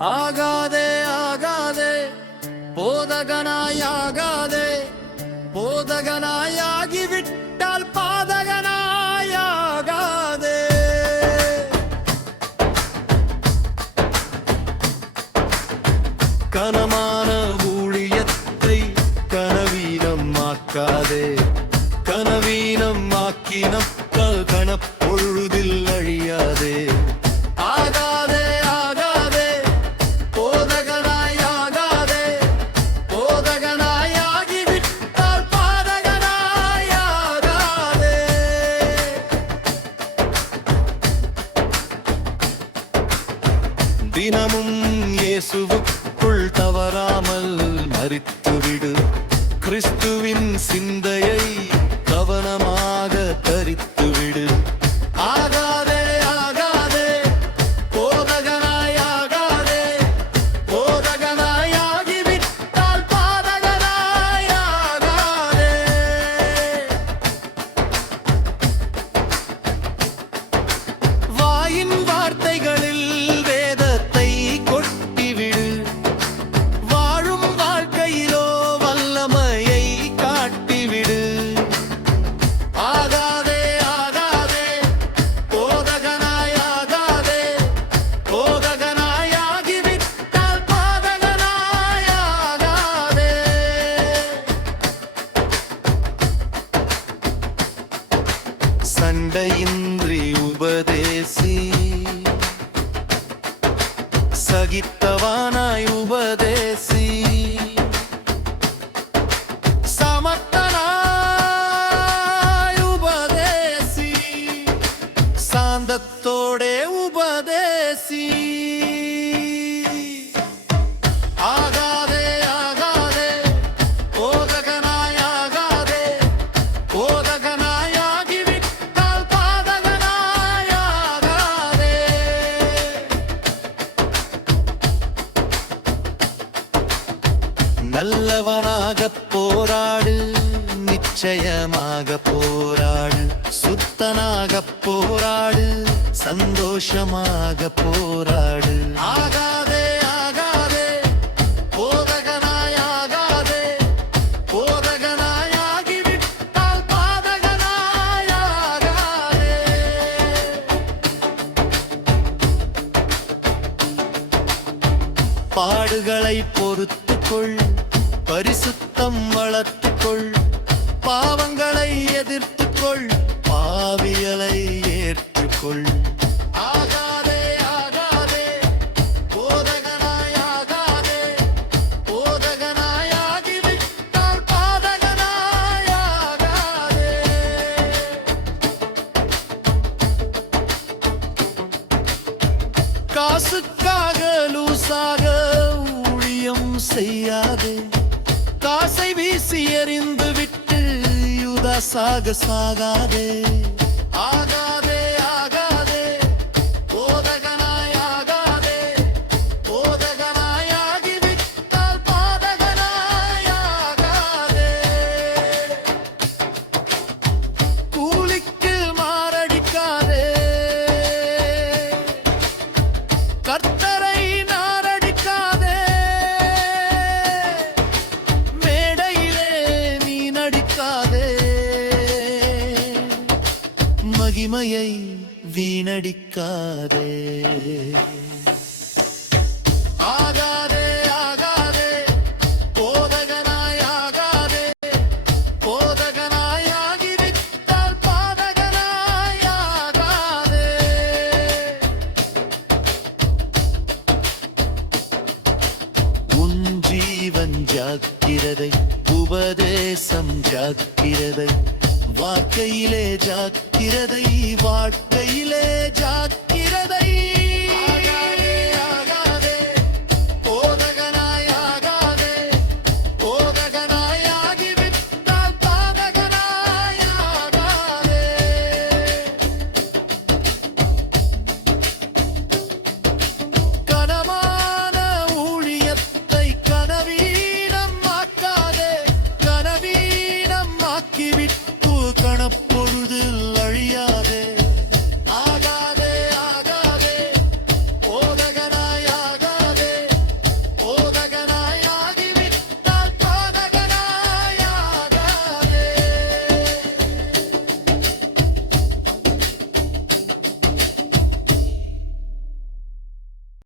ஆகாதே ஆகாதே போதகனாயாகாதே, போதகனாயாகிவிட்டால் பாதகனாயாகாதே. கனமான ஊழியத்தை கனவீனம் ஆக்காதே, கனவீனம் ஆக்கினப்பல் கணப்பொழுதில் அழியாதே. ஆகாதே ஆகாதே போதகனாயாகாதே, போதகனாயாகிவிட்டால் பாதகனாயாகாதே. தினமும் இயேசுவுக்குள் தவறாமல் மரித்துவிடு, கிறிஸ்துவின் சிந்தையை கவனமாக தரித்துவிடு. ஆகாதே ஆகாதே போதகனாயாகாதே, போதகனாயாகிவிட்டால் பாதகனாயாகாதே. வாயின் வார்த்தைகளில் வேதத்தை கொட்டிவிடு, வாழும் வாழ்க்கையிலோ வல்லமையை காட்டிவிடு. ஆகாதே ஆகாதே போதகனாயாகாதே, போதகனாயாகிவிட்டால் பாதகனாயாகாதே. சண்டையின்றி உபதேசி, சகித்தவானாய் உபதேசி, சமத்தனாய் உபதேசி, சாந்தத்தோடே உபதேசி. ஆகாதே ஆகாதே போதகனாயாகாதே, போதகனாயாகிவிட்டால் பாதகனாயாகாதே. நல்லவனாக போராடு, நிச்சயமாக போராடு, சுத்தனாக போராடு, சந்தோஷமாக போராடு. ஆகாதே ஆகாதே போதகனாயாகாதே, போதகனாயாகிவிட்டால் பாதகனாயாகாதே. பாடுகளை பொறுத்துக்கொள், பரிசுத்தம் வளர்த்துக்கொள், பாவங்களை எதிர்த்துக்கொள், பாவிகளை ஏற்றுக்கொள். ஆகாதே ஆகாதே போதகனாயாகாதே, போதகனாயாகிவிட்டால் பாதகனாயாகாதே. காசுக்காக லூசாக ஊழியம் செய்யாதே, காசை வீசி எறிந்து விட்டு யூதாசாக சாகாதே. ஆகாதே ஆகாதே போதகனாயாகாதே, போதகனாயாகிவிட்டால் பாதகனாயாகாதே. கூலிக்கு மாரடிக்காதே, கர்த்தரை நாரடிக்காதே. மேடையிலே நீ நடிக்காதே, மகிமையை வீணடிக்காதே. ஆகாதே ஆகாதே போதகனாயாகாதே, போதகனாயாகிவிட்டால் பாதகனாயாகாதே. உன் ஜீவன் ஜாக்கிரதை, உபதேசம் ஜாக்கிரதை, வாழ்க்கையிலே ஜாக்கிரதை, வாழ்க்கையிலே ஜாக்கிரதை.